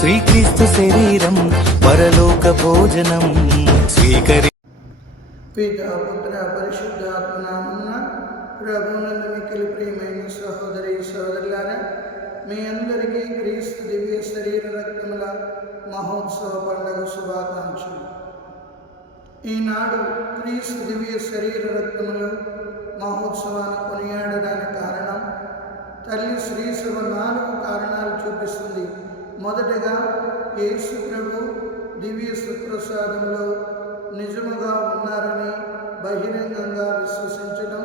శ్రీక్రీస్తు శరీరం పరలోక భోజనం స్వీకరి పిత పుత్ర పరిశుద్ధాత్మ నామమున ప్రభునందు మిక్కిలి ప్రియమైన సహోదరి సోదరులారా మీ అందరికీ క్రీస్తు దివ్య శరీర రక్తముల మహోత్సవ పండుగ శుభాకాంక్షలు. ఈనాడు క్రీస్తు దివ్య శరీర రక్తములు మహోత్సవాన్ని కొనియాడడానికి కారణం తల్లి శ్రీసభ నాలుగు మొదటగా యేసు ప్రభు దివ్య సుప్రసాదంలో నిజముగా ఉన్నారని బహిరంగంగా విశ్వసించడం.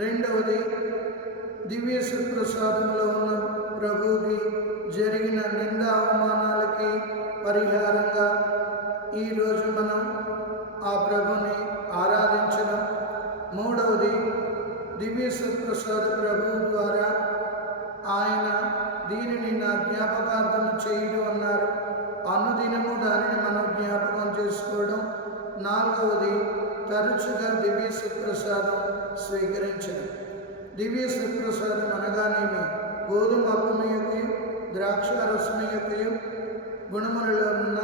రెండవది దివ్య సుప్రసాదంలో ఉన్న ప్రభువుకి జరిగిన నింద అవమానాలకి పరిహారంగా ఈరోజు మనం ఆ ప్రభుని ఆరాధించడం. మూడవది దివ్య సుప్రసాద ప్రభు ద్వారా జ్ఞాపకార్థం చేయడం అన్నారు అనుదినము దానిని మనం జ్ఞాపకం చేసుకోవడం. నాలుగవది తరచుగా దివ్య సుప్రసాదం స్వీకరించడం. దివ్య సుప్రసాదం అనగానేమి? గోధుమ అప్పము యొక్క ద్రాక్షారసము యొక్క గుణములలో ఉన్న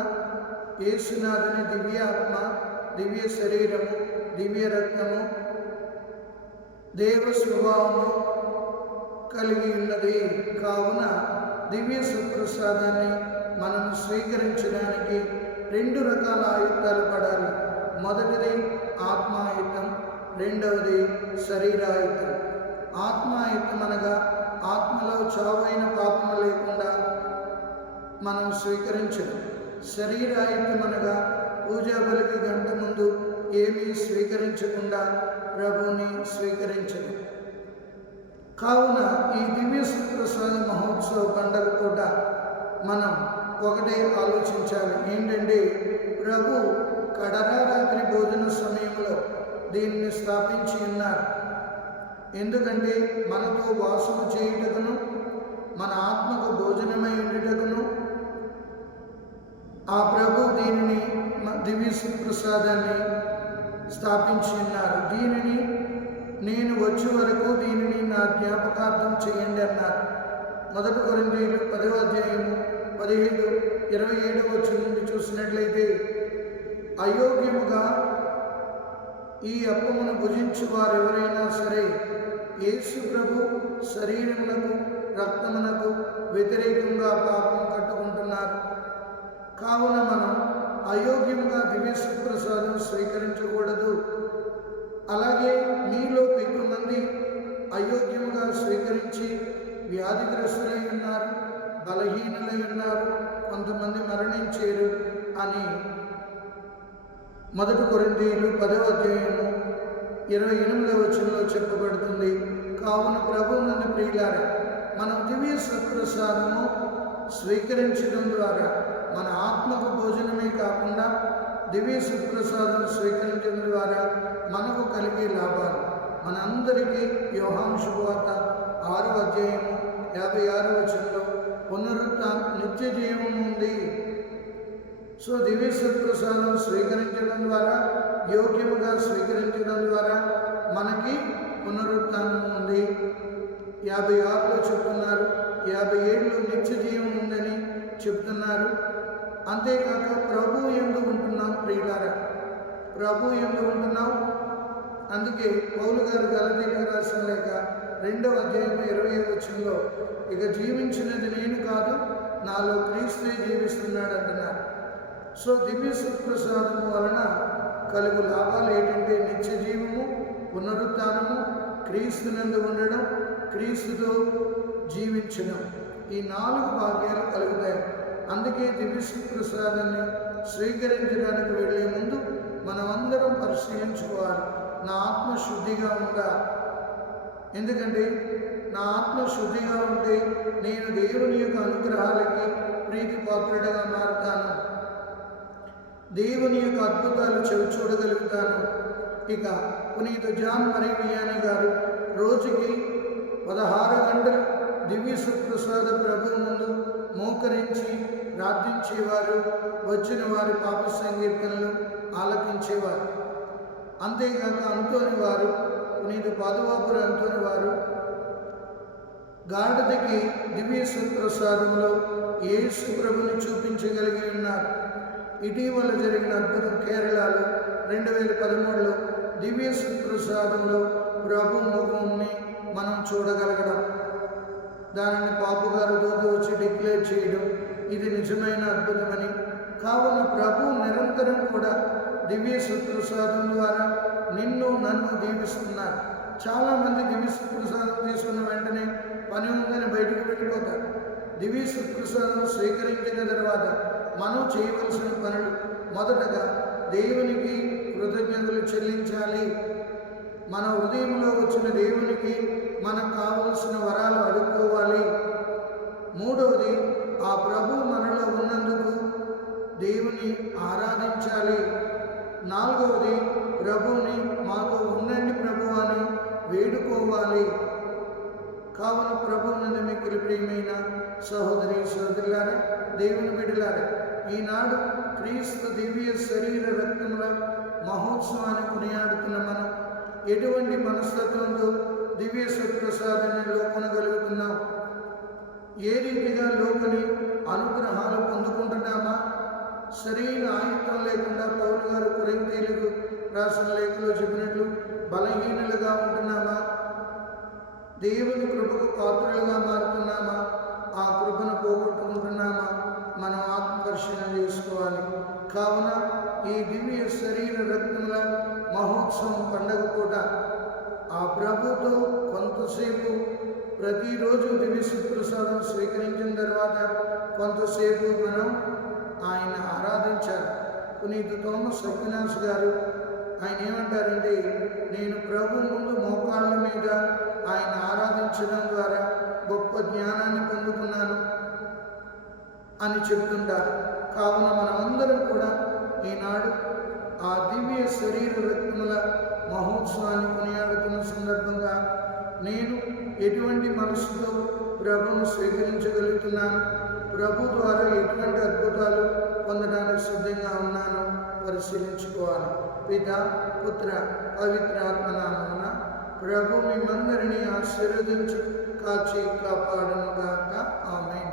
యేసునాథుని దివ్య ఆత్మ దివ్య శరీరము దివ్య రత్నము దేవ స్వభావము కలిగి ఉన్నది. కావున దివ్య సుప్రసాదాన్ని మనం స్వీకరించడానికి రెండు రకాల ఆయుక్తాలు పడాలి. మొదటిది ఆత్మాయుక్తం రెండవది శరీరాయుక్తం ఆత్మాయుక్తం అనగా ఆత్మలో చావైన పాపం లేకుండా మనం స్వీకరించడం. శరీరాయుక్తం అనగా పూజా బలికి గంట ముందు ఏమీ స్వీకరించకుండా ప్రభుని స్వీకరించడం. కావున ఈ దివ్య సుప్రసాద మహోత్సవ పండగ పూట మనం ఒకటే ఆలోచించాలి. ఏంటంటే ప్రభు కడరారాత్రి భోజన సమయంలో దీనిని స్థాపించి ఉన్నారు. ఎందుకంటే మనతో వాసులు చేయుటకును మన ఆత్మకు భోజనమై ఉండుటకును ఆ ప్రభు దీనిని దివ్య ప్రసాదాన్ని స్థాపించి ఉన్నారు. దీనిని నేను వచ్చే వరకు దీనిని నా జ్ఞాపకార్థం చేయండి అన్నారు. మొదటి కొరిందీలు పదవ అధ్యాయము పదిహేడు ఇరవై ఏడవ వచ్చి నుండి చూసినట్లయితే అయోగ్యముగా ఈ అప్పమును భుజించు వారు ఎవరైనా సరే యేసు ప్రభు శరీరమునకు రక్తమునకు వ్యతిరేకంగా పాపం కట్టుకుంటున్నారు. కావున మనం అయోగ్యముగా దివ్య సుప్రసాదం స్వీకరించకూడదు. అలాగే మీలో మంది అయోగ్యముగా స్వీకరించి వ్యాధిగ్రస్తులై ఉన్నారు బలహీనులై ఉన్నారు కొంతమంది మరణించారు అని మొదటి కొరిందీలు పదవ అధ్యాయము ఇరవై ఎనిమిదవ వచనంలో చెప్పబడుతుంది. కావున ప్రభు నుండి ప్రియులారా మనం దివ్య సత్ప్రసాదము స్వీకరించడం ద్వారా మన ఆత్మకు భోజనమే కాకుండా దివ్య సుప్రసాదం స్వీకరించడం ద్వారా మనకు కలిగే లాభాలు మనందరికీ యోహాను శుభవార్త ఆరు అధ్యాయము యాభై ఆరు వచనంలో పునరుత్న నిత్య జీవం ఉంది. సో దివ్య సత్ప్రసాదం స్వీకరించడం ద్వారా యోగ్యముగా స్వీకరించడం ద్వారా మనకి పునరుత్నం ఉంది. యాభై ఆరులో చెప్తున్నారు యాభై ఏడులో నిత్య జీవం ఉందని చెప్తున్నారు. అంతేకాక ప్రభు ఎందు ఉంటున్నాం ప్రియులారా. ప్రభు ఎందు ఉంటున్నాం అందుకే పౌలు గారు గలతీలకు రాసిన లేక రెండవ అధ్యాయం ఇరవై వచ్చంలో ఇక జీవించినది నేను కాదు నాలో క్రీస్తునే జీవిస్తున్నాడు అంటున్నారు. సో దివ్య సుప్రసాదము వలన కలుగు లాభాలు ఏంటంటే నిత్య జీవము పునరుత్నము క్రీస్తునందు ఉండడం క్రీస్తుతో జీవించడం. ఈ నాలుగు భాగ్యాలు కలుగుతాయి. అందుకే దివ్య సుప్రసాదాన్ని స్వీకరించడానికి వెళ్ళే ముందు మనమందరం పరిశీలించుకోవాలి. నా ఆత్మ శుద్ధిగా ఉందా ఎందుకంటే నా ఆత్మ శుద్ధిగా ఉంటే నేను దేవుని యొక్క అనుగ్రహాలకి ప్రీతి పాత్రుడగా మారుతాను. దేవుని యొక్క అద్భుతాలు చెవి చూడగలుగుతాను. ఇక పునీత జాన్ మరియాని గారు రోజుకి పదహారు గంటలు దివ్య సుప్రసాద ప్రభు ముందు మోకరించి ప్రార్థించేవారు వచ్చిన వారి పాప సంకీర్తనలు ఆలకించేవారు. అంతేకాక అంటోని వారు పునీత పాదువాపురు అంతోని వారు గాఢతకి దివ్య సుప్రసాదంలో యేసు ప్రభుని చూపించగలిగి ఉన్నారు ఇటీవల జరిగిన అద్భుతం కేరళలో రెండు వేల పదమూడులో దివ్య సుప్రసాదంలో ప్రభు ముఖంని మనం చూడగలగడం. దానిని పాపుగారు దూత వచ్చి డిక్లేర్ చేయడం ఇది నిజమైన అద్భుతమని. కావున ప్రభు నిరంతరం కూడా దివ్య సుప్రసాదం ద్వారా నిన్ను నన్ను దీవిస్తున్నారు. చాలామంది దివ్య సుప్రసాదం తీసుకున్న వెంటనే పని ఉందని బయటకు వెళ్ళిపోతారు. దివ్య సుప్రసాదం స్వీకరించిన తర్వాత మనం చేయవలసిన పనులు మొదటగా దేవునికి కృతజ్ఞతలు చెల్లించాలి. మన హృదయంలో వచ్చిన దేవునికి మనకు కావలసిన వరాలు అడుక్కోవాలి. మూడవది ఆ ప్రభు మనలో ఉన్నందుకు దేవుని ఆరాధించాలి. నాలుగవది ప్రభుని మాతో ఉండండి ప్రభు అని వేడుకోవాలి. కావున ప్రభు నందు మిక్కిలి ప్రియమైన సహోదరి సహోదరులారా దేవుని బిడ్డలారా ఈనాడు క్రీస్తు దివ్య శరీర రక్తముల మహోత్సవాన్ని కొనియాడుతున్న మనం ఎటువంటి మనస్తత్వంతో దివ్య సత్ప్రసాదాన్ని కొనగలుగుతున్నాం ఏ రీతిగా లోకని అనుగ్రహాలు పొందుకుంటున్నామా? సరైన ఆయుధం లేకుండా పౌరు గారు కొరింతీలకు రాసిన లేఖలో చెప్పినట్లు బలహీనులుగా ఉంటున్నామా? దేవుని కృపకు పాత్రలుగా మారుతున్నామా? ఆ కృపను పోగొట్టుకుంటున్నామా? మనం ఆత్మకర్షణ చేసుకోవాలి. కావున ఈ దివ్య శరీర రక్తముల మహోత్సవం పండగ పూట ఆ ప్రభుతో కొంతసేపు ప్రతిరోజు దివ్య ప్రసాదం స్వీకరించిన తర్వాత కొంతసేపు మనం ఆయన ఆరాధించారు. పునీత థోమస్ అక్వినాన్స్ గారు ఆయన ఏమంటారంటే నేను ప్రభు ముందు మోకాళ్ళ మీద ఆయన ఆరాధించడం ద్వారా గొప్ప జ్ఞానాన్ని పొందుకున్నాను అని చెప్తుంటారు. కావున మనమందరం కూడా ఈనాడు ఆ దివ్య శరీర రత్నముల మహోత్సవాన్ని కొనియాడుతున్న సందర్భంగా నేను ఎటువంటి మనసుతో ప్రభును స్వీకరించగలుగుతున్నాను? ప్రభు ద్వారా ఎటువంటి పరిశీలించుకోవాలి పిత పుత్ర పవిత్రాత్మ నామమున ప్రభు మిమ్మందరినీ ఆశీర్వదించి కాచి కాపాడునుగాక ఆమెన్